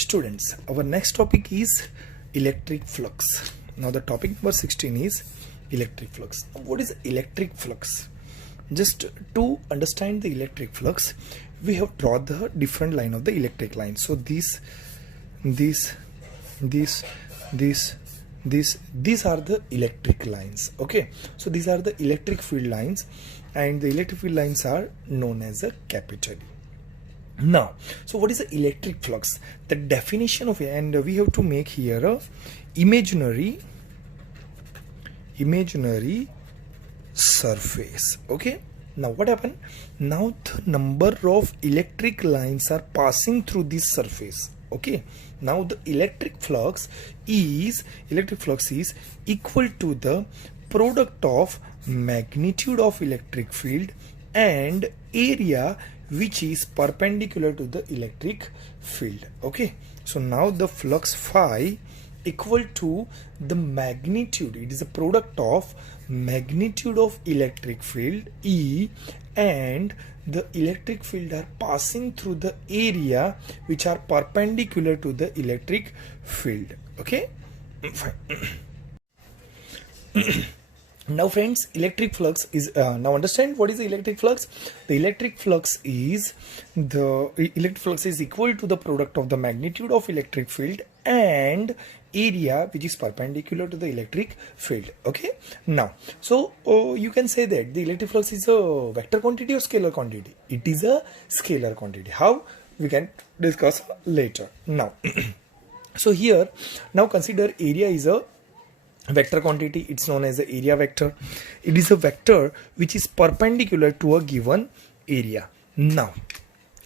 Students, our next topic is electric flux. Now the topic number 16 is electric flux. What is electric flux? Just to understand the electric flux, we have drawn the different line of the electric line. So these are the electric lines. Okay, so these are the electric field lines, and the electric field lines are known as a capital E. Now, so what is the electric flux? The definition of it, and we have to make here a imaginary surface. Okay, now what happened? Now the number of electric lines are passing through this surface. Okay, now the electric flux is equal to the product of magnitude of electric field and area which is perpendicular to the electric field. Okay, so now the flux phi equal to the magnitude, it is a product of magnitude of electric field E and the electric field are passing through the area which are perpendicular to the electric field. Okay, fine. Now friends, electric flux is now understand what is the electric flux. The electric flux is equal to the product of the magnitude of electric field and area which is perpendicular to the electric field. Okay, now so you can say that the electric flux is a vector quantity or scalar quantity. It is a scalar quantity. How? We can discuss later. Now so here, now consider area is a vector quantity. It's known as the area vector. It is a vector which is perpendicular to a given area. Now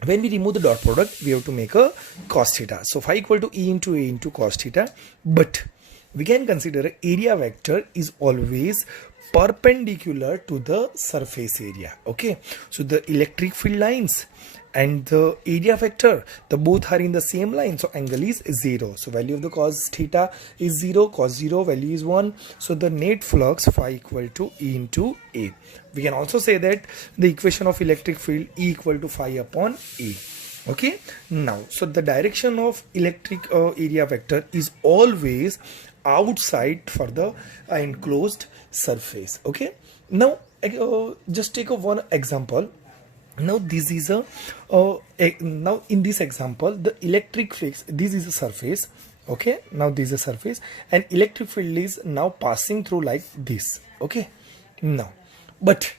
when we remove the dot product, we have to make a cos theta. So phi equal to E into A into cos theta. But we can consider area vector is always perpendicular to the surface area. Okay, so the electric field lines and the area vector, the both are in the same line, so angle is 0. So value of the cos theta is 0, cos 0 value is 1. So the net flux phi equal to E into A. We can also say that the equation of electric field E equal to phi upon A. Okay, now so the direction of electric area vector is always outside for the enclosed surface. Okay, now just take one example. Now this is now in this example the electric field, this is a surface. Okay, now this is a surface and electric field is now passing through like this. Okay, now but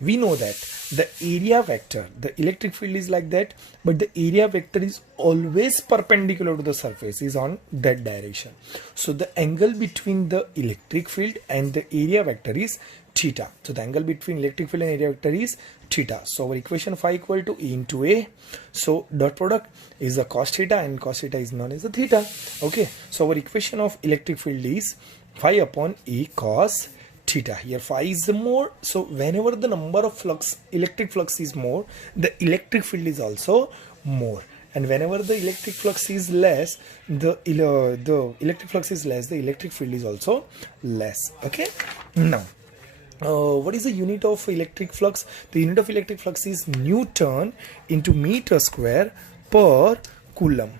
we know that the area vector, the electric field is like that, but the area vector is always perpendicular to the surface, is on that direction. So the angle between the electric field and the area vector is theta. So the angle between electric field and area vector is theta. So our equation phi equal to E into A. So dot product is the cos theta and cos theta is known as the theta. Okay, so our equation of electric field is phi upon E cos theta. Here phi is more, so whenever the number of electric flux is more, the electric field is also more, and whenever the electric flux is less, the electric flux is less, the electric field is also less. Okay, now what is the unit of electric flux? The unit of electric flux is Newton into meter square per coulomb.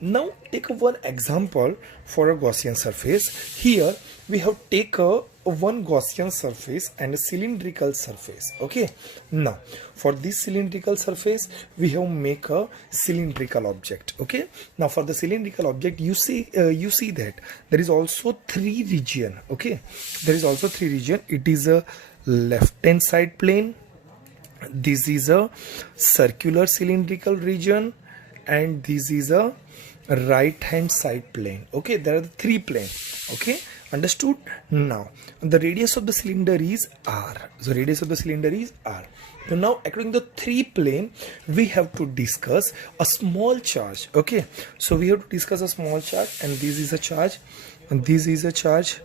Now take one example for a Gaussian surface. Here we have taken one Gaussian surface and a cylindrical surface. Okay, now for this cylindrical surface we have make a cylindrical object. Okay, now for the cylindrical object you see that there is also three region. Okay, there is also three region. It is a left hand side plane, this is a circular cylindrical region, and this is a right hand side plane. Okay, there are the three planes. Okay, understood? Now the radius of the cylinder is R. So radius of the cylinder is R. So now according to the three plane we have to discuss a small charge. Okay, so we have to discuss a small charge, and this is a charge and this is a charge.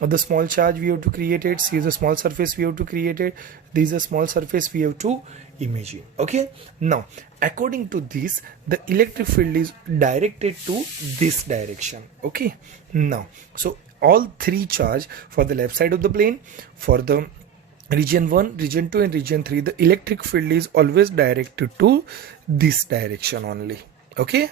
The small charge we have to create it. See the small surface we have to create it. This is a small surface we have to imagine. Okay, now according to this the electric field is directed to this direction. Okay, now so all three charge for the left side of the plane, for the region 1, region 2 and region 3, the electric field is always directed to this direction only. Okay,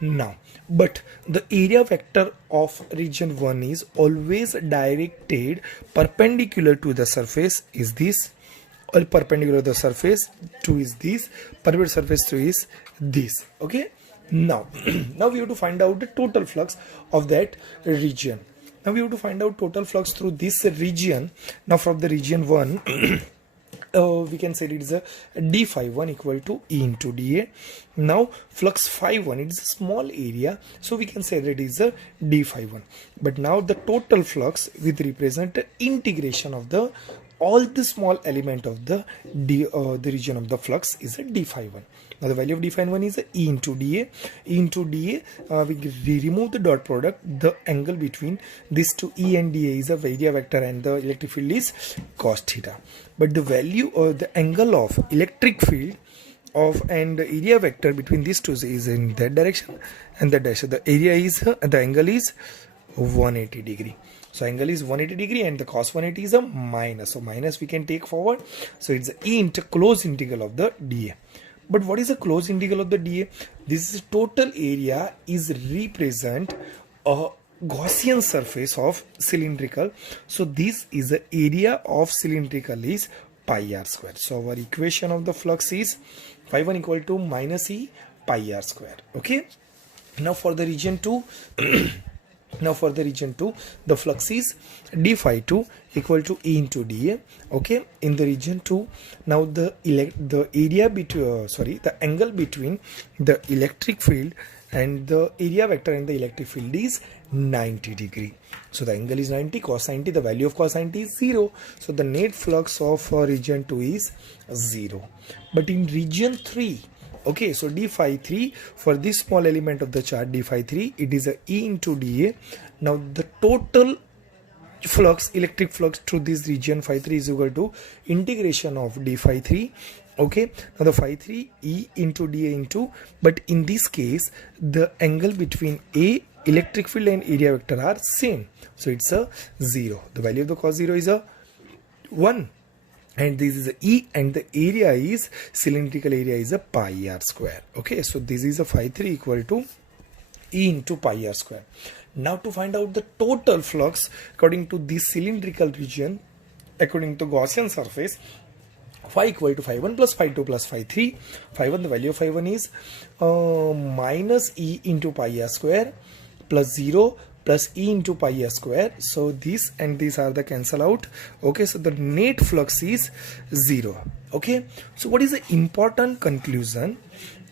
now but the area vector of region 1 is always directed perpendicular to the surface is this, or perpendicular to the surface 2 is this, perpendicular surface 2 is this. Okay, now now we have to find out the total flux of that region. Now we have to find out total flux through this region. Now from the region 1 we can say it is a d phi 1 equal to E into dA. Now flux phi 1, it is a small area, so we can say that it is a d phi 1. But now the total flux will represent the integration of the all the small element of the region of the flux is a d phi 1. Now the value of d phi 1 is a E into dA. E into dA, we remove the dot product. The angle between these two E and dA is a area vector and the electric field is cos theta. But the value or the angle of electric field of and the area vector between these two is in that direction and that direction. The area is the angle is 180 degree. So angle is 180 degree and the cos 180 is a minus. So minus we can take forward. So it's the E into closed integral of the dA. But what is the closed integral of the dA? This is total area is represent a Gaussian surface of cylindrical. So this is the area of cylindrical is pi r square. So our equation of the flux is phi 1 equal to minus E pi r square. Okay. Now for the region 2 now for the region 2 the flux is d phi 2 equal to E into dA. Okay, in the region 2 now the area between the angle between the electric field and the area vector and the electric field is 90 degree. So the angle is 90, cos 90, the value of cos 90 is 0. So the net flux of region 2 is 0. But in region 3, okay, so d phi 3 for this small element of the chart d phi 3, it is a E into dA. Now the total flux, electric flux through this region phi 3 is equal to integration of d phi 3. Okay, now the phi 3 E into dA into, but in this case the angle between A electric field and area vector are same, so it's a 0. The value of the cos 0 is a 1. And this is a E and the area is cylindrical area is a pi r square. Okay, so this is a phi 3 equal to E into pi r square. Now to find out the total flux according to this cylindrical region, according to Gaussian surface, phi equal to phi 1 plus phi 2 plus phi 3. Phi 1, the value of phi 1 is minus E into pi r square plus 0 plus E into pi r square. So this and these are the cancel out. Okay, so the net flux is 0. Okay, so what is the important conclusion?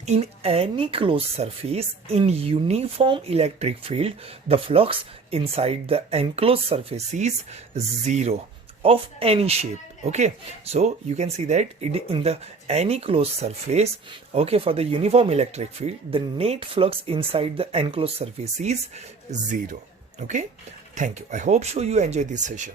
In any closed surface in uniform electric field, the flux inside the enclosed surface is 0 of any shape. Okay, so you can see that in the any closed surface, okay, for the uniform electric field, the net flux inside the enclosed surface is 0. Okay, thank you. I hope so you enjoy this session.